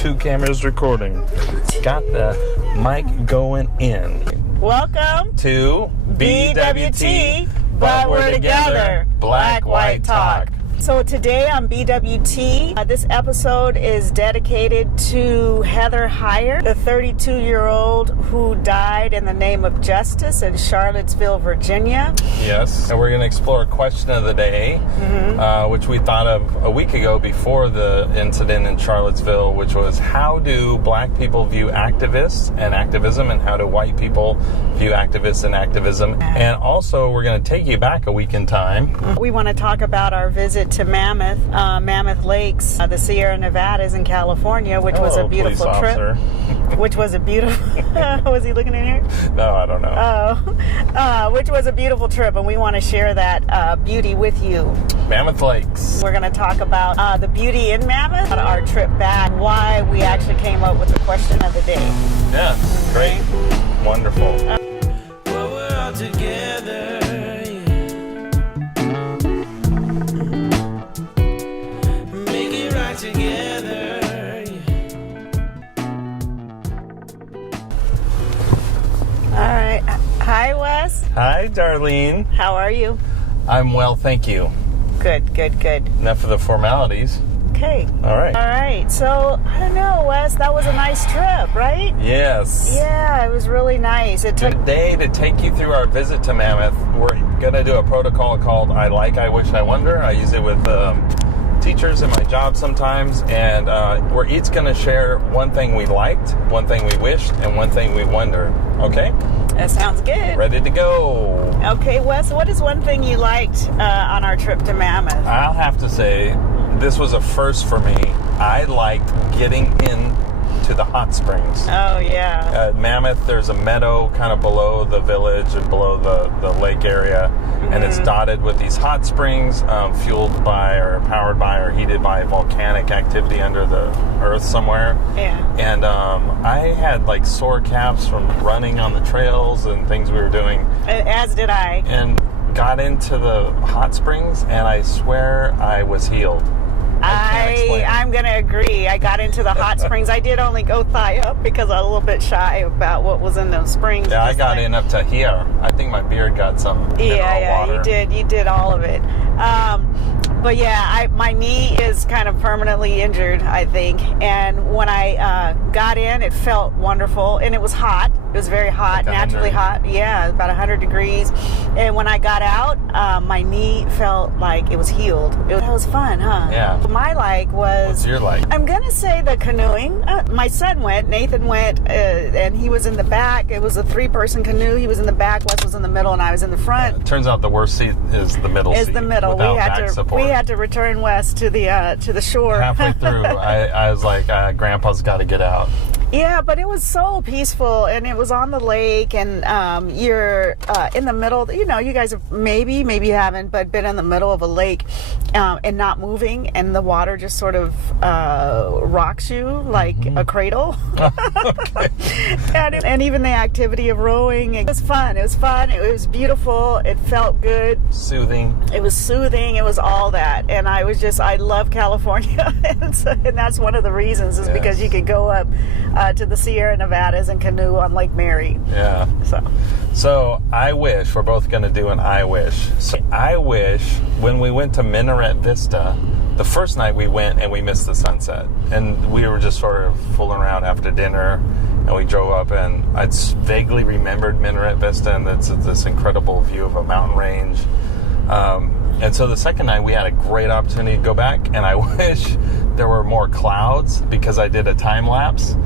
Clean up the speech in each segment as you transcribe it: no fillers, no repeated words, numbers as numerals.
2 cameras recording. Got the mic going in. Welcome to BWT, but we're together. Black, White Talk. So today on BWT, this episode is dedicated to Heather Heyer, the 32-year-old who died in the name of justice in Charlottesville, Virginia. Yes, and we're going to explore a question of the day, which we thought of a week ago before the incident in Charlottesville, which was how do black people view activists and activism, and how do white people view activists and activism? And also, we're going to take you back a week in time. We want to talk about our visit to Mammoth Lakes, the Sierra Nevadas in California, which was a beautiful trip. Which was a beautiful... Was he looking in here? No, I don't know. Which was a beautiful trip, and we want to share that beauty with you. Mammoth Lakes. We're going to talk about the beauty in Mammoth, our trip back, why we actually came up with the question of the day. Yeah, great. Wonderful. Well, we're all together. Together. All right. Hi, Wes. Hi, Darlene. How are you? I'm well, thank you. Good. Enough of the formalities. Okay. All right. So, I don't know, Wes, that was a nice trip, right? Yes. Yeah, it was really nice. It took... Today, to take you through our visit to Mammoth, we're going to do a protocol called I Like, I Wish, I Wonder. I use it with... teachers in my job sometimes, and we're each going to share one thing we liked, one thing we wished, and one thing we wondered. Okay? That sounds good. Ready to go. Okay, Wes, what is one thing you liked on our trip to Mammoth? I'll have to say, this was a first for me. I liked getting in to the hot springs. Oh, yeah. At Mammoth, there's a meadow kind of below the village and below the lake area, and it's dotted with these hot springs fueled by or powered by or heated by volcanic activity under the earth somewhere. Yeah. And I had like sore calves from running on the trails and things we were doing. As did I. And got into the hot springs, and I swear I was healed. I'm going to agree. I got into the hot springs. I did only go thigh up because I was a little bit shy about what was in those springs. Yeah, I got in up to here. I think my beard got some water. You did all of it. But yeah, my knee is kind of permanently injured, I think. And when I got in, it felt wonderful. And it was hot. It was very hot, like naturally hot. Yeah, about 100 degrees. And when I got out, my knee felt like it was healed. That was fun, huh? Yeah. My like was... What's your like? I'm going to say the canoeing. My son went. Nathan went, and he was in the back. It was a 3-person canoe. He was in the back, Wes was in the middle, and I was in the front. Yeah, it turns out the worst seat is the middle seat. Is the middle. We had to return Wes to the shore. Halfway through, I was like, Grandpa's got to get out. Yeah, but it was so peaceful, and it was on the lake, and you're in the middle. You know, you guys have maybe you haven't, but been in the middle of a lake and not moving, and the water just sort of rocks you like a cradle. and even the activity of rowing, it was fun. It was beautiful. It felt good. Soothing. It was soothing. It was all that, and I love California, and that's one of the reasons is because you could go up to the Sierra Nevadas and canoe on Lake Mary. Yeah. So I wish, we're both going to do an I wish. So I wish when we went to Minaret Vista, the first night we went and we missed the sunset. And we were just sort of fooling around after dinner, and we drove up, and I vaguely remembered Minaret Vista, and it's this incredible view of a mountain range. And so the second night we had a great opportunity to go back, and I wish there were more clouds because I did a time lapse.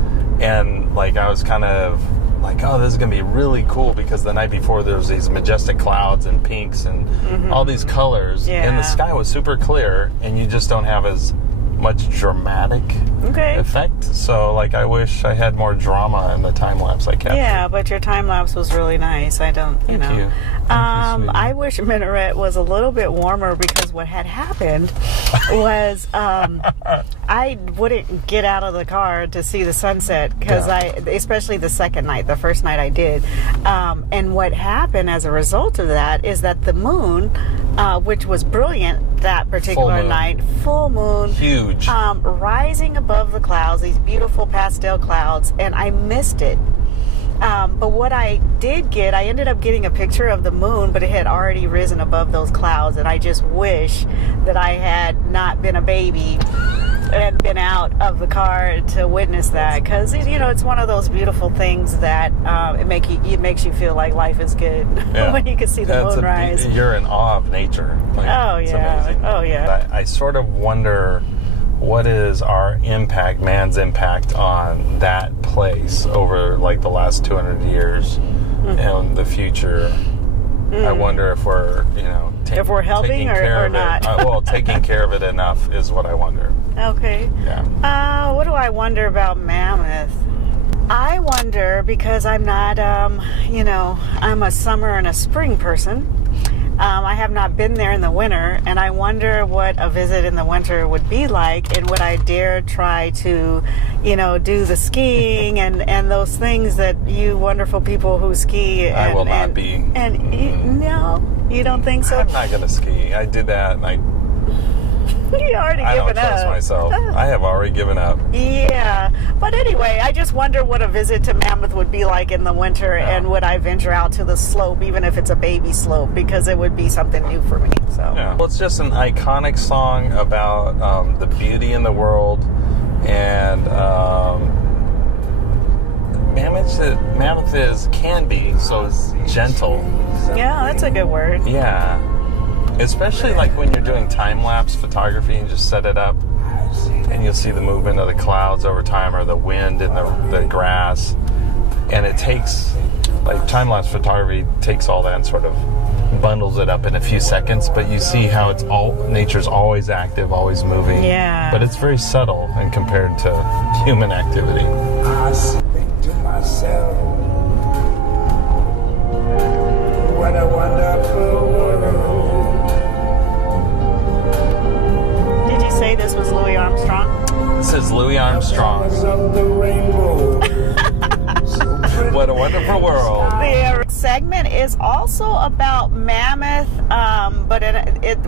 And like I was kind of like, oh, this is going to be really cool because the night before there was these majestic clouds and pinks and all these colors. Yeah. And the sky was super clear, and you just don't have as much dramatic effect. So like I wish I had more drama in the time lapse I captured. Yeah, but your time lapse was really nice. I don't, Thank you. I wish Minaret was a little bit warmer because what had happened was I wouldn't get out of the car to see the sunset because especially the second night. The first night I did. And what happened as a result of that is that the moon, which was brilliant that particular night, full moon, huge, rising above the clouds, these beautiful pastel clouds, and I missed it. But what I did get, I ended up getting a picture of the moon, but it had already risen above those clouds, and I just wish that I had not been a baby and been out of the car to witness that, because it's one of those beautiful things that it makes you feel like life is good when you can see the moon rise. You're in awe of nature. It's amazing. Oh yeah. I sort of wonder, what is our impact, man's impact on that place over like the last 200 years and the future? I wonder if we're, if we're helping or not. Taking care of it enough is what I wonder. Okay. Yeah. What do I wonder about Mammoth? I wonder, because I'm not, I'm a summer and a spring person. I have not been there in the winter, and I wonder what a visit in the winter would be like, and would I dare try to, do the skiing and those things that you wonderful people who ski. I will not be. No, you don't think so? I'm not going to ski. I did that, and you already I given don't trust up. myself. I have already given up. Yeah. But anyway, I just wonder what a visit to Mammoth would be like in the winter, and would I venture out to the slope, even if it's a baby slope, because it would be something new for me. So. Yeah. Well, it's just an iconic song about the beauty in the world, and Mammoth can be so gentle. Yeah, that's a good word. Yeah. Especially like when you're doing time-lapse photography and just set it up and you'll see the movement of the clouds over time, or the wind in the grass. And it takes, like, time-lapse photography takes all that and sort of bundles it up in a few seconds, but you see how nature's always active, always moving. Yeah. But it's very subtle and compared to human activity. I think to myself, what a wonderful world. Did you say this was Louis Armstrong? This is Louis Armstrong. Of the rainbow. What a wonderful world. The segment is also about Mammoth, but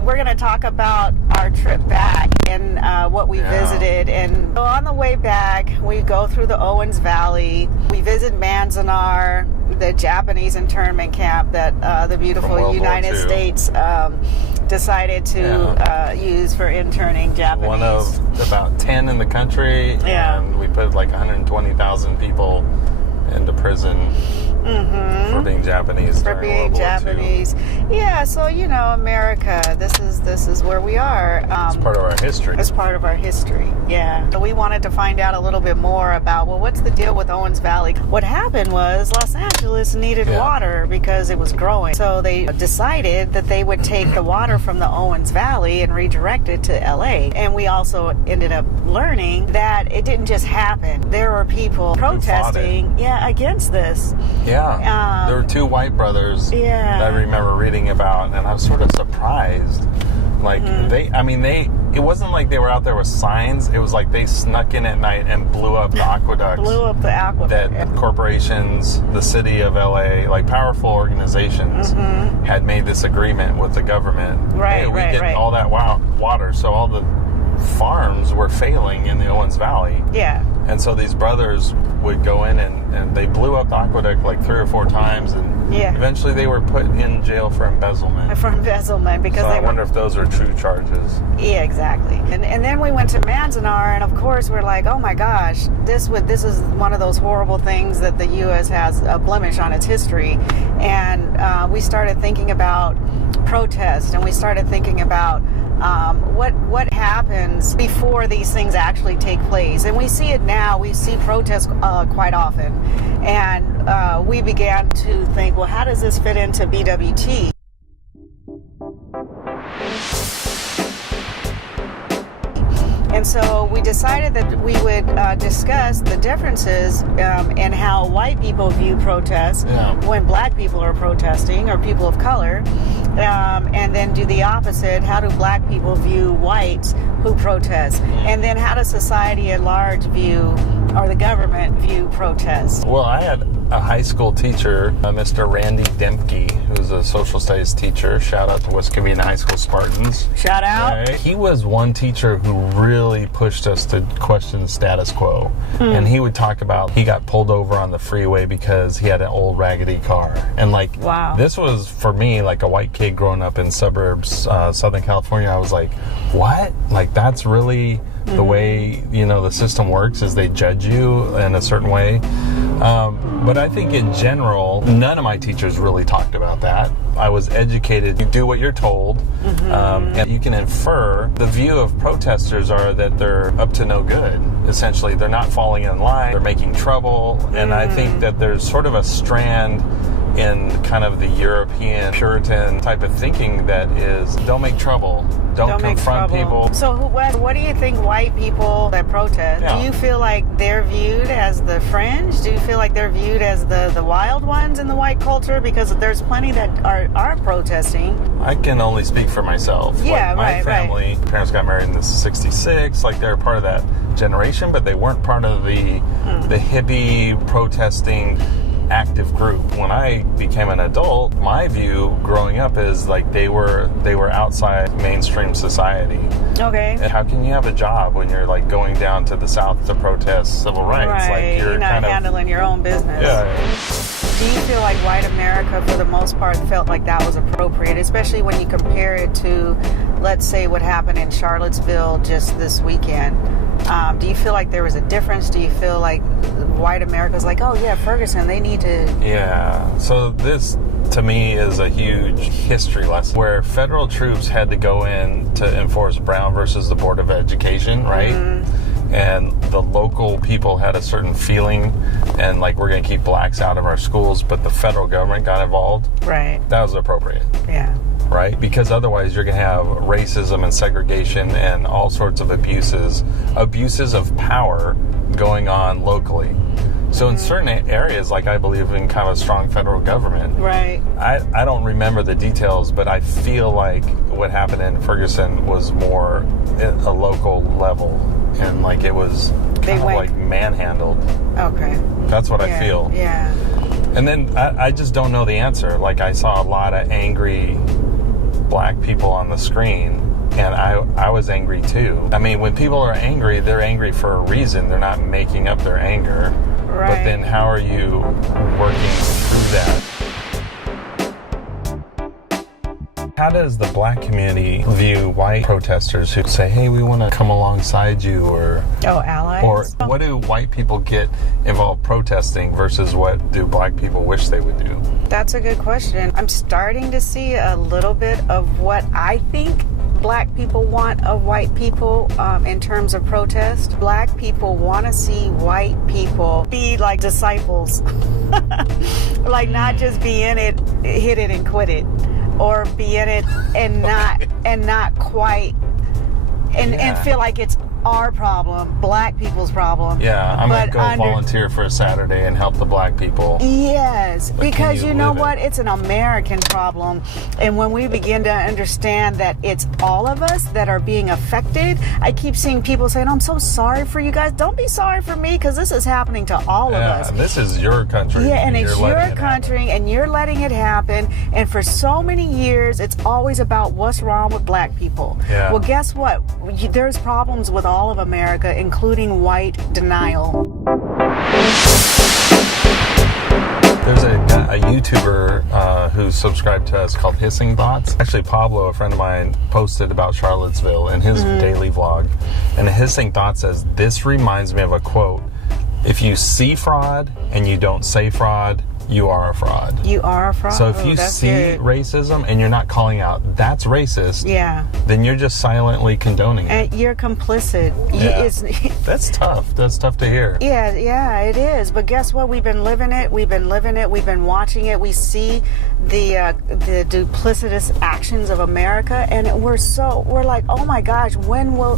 we're going to talk about our trip back and what we visited. And so on the way back, we go through the Owens Valley. We visit Manzanar, the Japanese internment camp that the beautiful United States decided to use for interning Japanese. One of about 10 in the country, and we put like 120,000 people into prison for being Japanese. For being Japanese. Yeah, so America, this is where we are. It's part of our history. It's part of our history, yeah. So we wanted to find out a little bit more about, what's the deal with Owens Valley? What happened was Los Angeles needed water because it was growing. So they decided that they would take the water from the Owens Valley and redirect it to LA. And we also ended up learning that it didn't just happen. There were people protesting against this. Yeah, there were two white brothers that I remember reading about, and I was sort of surprised. Like, it wasn't like they were out there with signs. It was like they snuck in at night and blew up the aqueducts. That corporations, the city of LA, like powerful organizations, had made this agreement with the government. Right, hey, we get all that water, so all the farms were failing in the Owens Valley. Yeah. And so these brothers would go in and they blew up the aqueduct like 3 or 4 times, and eventually they were put in jail for embezzlement. Because I wonder if those are true charges. Yeah, exactly. And then we went to Manzanar, and of course we're like, oh my gosh, this is one of those horrible things that the U.S. has a blemish on its history. And we started thinking about protest, and we started thinking about what happens before these things actually take place. And we see it now. We see protests quite often. And we began to think, well, how does this fit into BWT? And so we decided that we would discuss the differences in how white people view protests when black people are protesting, or people of color, and then do the opposite. How do black people view whites who protest? And then how does society at large view, or the government view protest? Well, I had a high school teacher, Mr. Randy Dempke, who's a social studies teacher. Shout out to West Covina High School Spartans. Shout out. Right? He was one teacher who really pushed us to question the status quo. And he would talk about he got pulled over on the freeway because he had an old raggedy car. And like, wow. This was for me like a white kid growing up in suburbs, Southern California. I was like, what? Like, that's really the way, the system works, is they judge you in a certain way. But I think in general, none of my teachers really talked about that. I was educated. You do what you're told. And you can infer the view of protesters are that they're up to no good. Essentially, they're not falling in line. They're making trouble. And I think that there's sort of a strand in kind of the European Puritan type of thinking that is, don't make trouble. Don't confront people. So what do you think white people that protest, do you feel like they're viewed as the fringe? Do you feel like they're viewed as the wild ones in the white culture? Because there's plenty that are protesting. I can only speak for myself. Yeah, like my family, parents got married in the 66, like they're part of that generation, but they weren't part of the hippie protesting active group. When I became an adult, my view growing up is like they were outside mainstream society. Okay. And how can you have a job when you're like going down to the South to protest civil rights? Right. Like you're not handling your own business. Yeah. Do you feel like white America, for the most part, felt like that was appropriate, especially when you compare it to, let's say, what happened in Charlottesville just this weekend? Do you feel like there was a difference? Do you feel like white America's like, oh yeah, Ferguson, they need to... Yeah. So this, to me, is a huge history lesson where federal troops had to go in to enforce Brown versus the Board of Education, right? And the local people had a certain feeling, and like, we're going to keep blacks out of our schools, but the federal government got involved. Right. That was appropriate. Yeah. Right? Because otherwise you're going to have racism and segregation and all sorts of abuses of power going on locally. So in certain areas, like I believe in kind of a strong federal government. Right. I don't remember the details, but I feel like what happened in Ferguson was more at a local level, and like it was kind of like manhandled. Okay. That's what I feel. Yeah. And then I just don't know the answer. Like, I saw a lot of angry black people on the screen, and I was angry too. I mean, when people are angry, they're angry for a reason. They're not making up their anger. Right. But then how are you working through that? How does the black community view white protesters who say, hey, we want to come alongside you, or allies? Or what do white people get involved protesting versus what do black people wish they would do? That's a good question. I'm starting to see a little bit of what I think black people want of white people in terms of protest. Black people want to see white people be like disciples. Like, not just be in it, hit it and quit it, or be in it and not quite and feel like it's our problem, black people's problem. Yeah, I'm going to go volunteer for a Saturday and help the black people. Yes, but because you know what? It's an American problem. And when we begin to understand that it's all of us that are being affected, I keep seeing people saying, I'm so sorry for you guys. Don't be sorry for me, because this is happening to all of us. This is your country. Yeah, and it's your country, and you're letting it happen. And for so many years, it's always about what's wrong with black people. Yeah. Well, guess what? There's problems with all of America, including white denial. There's a YouTuber who's subscribed to us called Hissing Thoughts. Actually, Pablo, a friend of mine, posted about Charlottesville in his daily vlog. And Hissing Thoughts says, this reminds me of a quote: if you see fraud and you don't say fraud, you are a fraud. You are a fraud. So if you see racism and you're not calling out, that's racist. Yeah. Then you're just silently condoning it. And you're complicit. Yeah. That's tough. That's tough to hear. Yeah, it is. But guess what? We've been living it. We've been watching it. We see the duplicitous actions of America, and we're like, oh my gosh, when will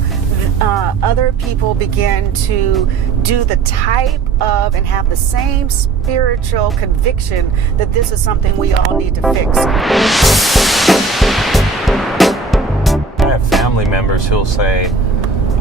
other people begin to do the type of and have the same spiritual conviction that this is something we all need to fix? I have family members who'll say,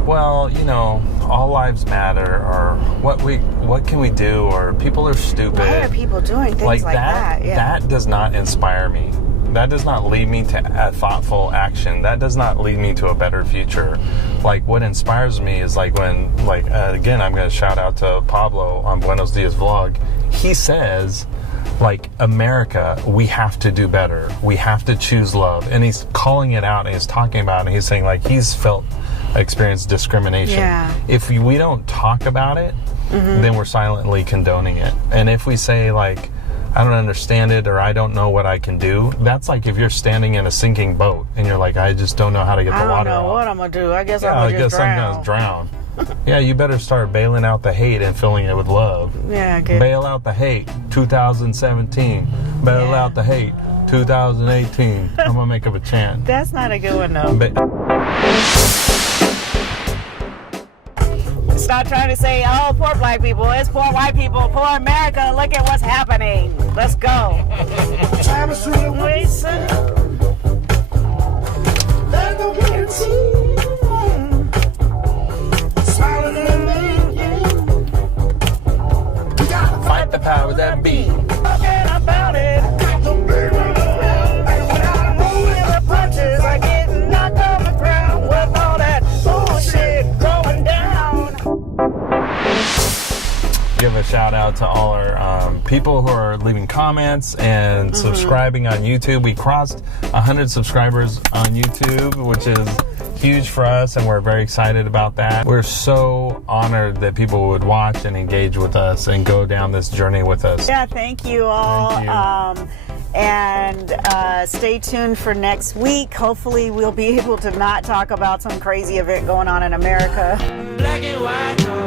well, you know, all lives matter, or what can we do, or people are stupid. Why are people doing things like that? Yeah. That does not inspire me. That does not lead me to a thoughtful action. That does not lead me to a better future. Like, what inspires me is like when, like, again, I'm going to shout out to Pablo on Buenos Diaz vlog. He says, like, America, we have to do better. We have to choose love. And he's calling it out, and he's talking about it, and he's saying, like, he's experienced discrimination. Yeah. If we don't talk about it, then we're silently condoning it. And if we say, like, I don't understand it, or I don't know what I can do, that's like if you're standing in a sinking boat and you're like, I just don't know how to get the water I don't know off. what I'm gonna do. I guess Yeah, I'm gonna I'm drown. Yeah, you better start bailing out the hate and filling it with love. Yeah, good. Bail out the hate, 2017. Bail out the hate, 2018. I'm gonna make up a chant. That's not a good one though. Stop trying to say, oh, poor black people. It's poor white people. Poor America. Look at what's happening. Let's go. Travis through the wasteland. There's no guarantee. Smiling and making. We gotta Fight the power that be. Talking about it. got the big one. And when I'm rolling the punches, I get knocked on the ground with all that bullshit going down. Give a shout out to all our people who are leaving comments and subscribing on YouTube. We crossed 100 subscribers on YouTube, which is huge for us, and we're very excited about that. We're so honored that people would watch and engage with us and go down this journey with us. Yeah, thank you all. Thank you. And stay tuned for next week. Hopefully we'll be able to not talk about some crazy event going on in America. Black and white.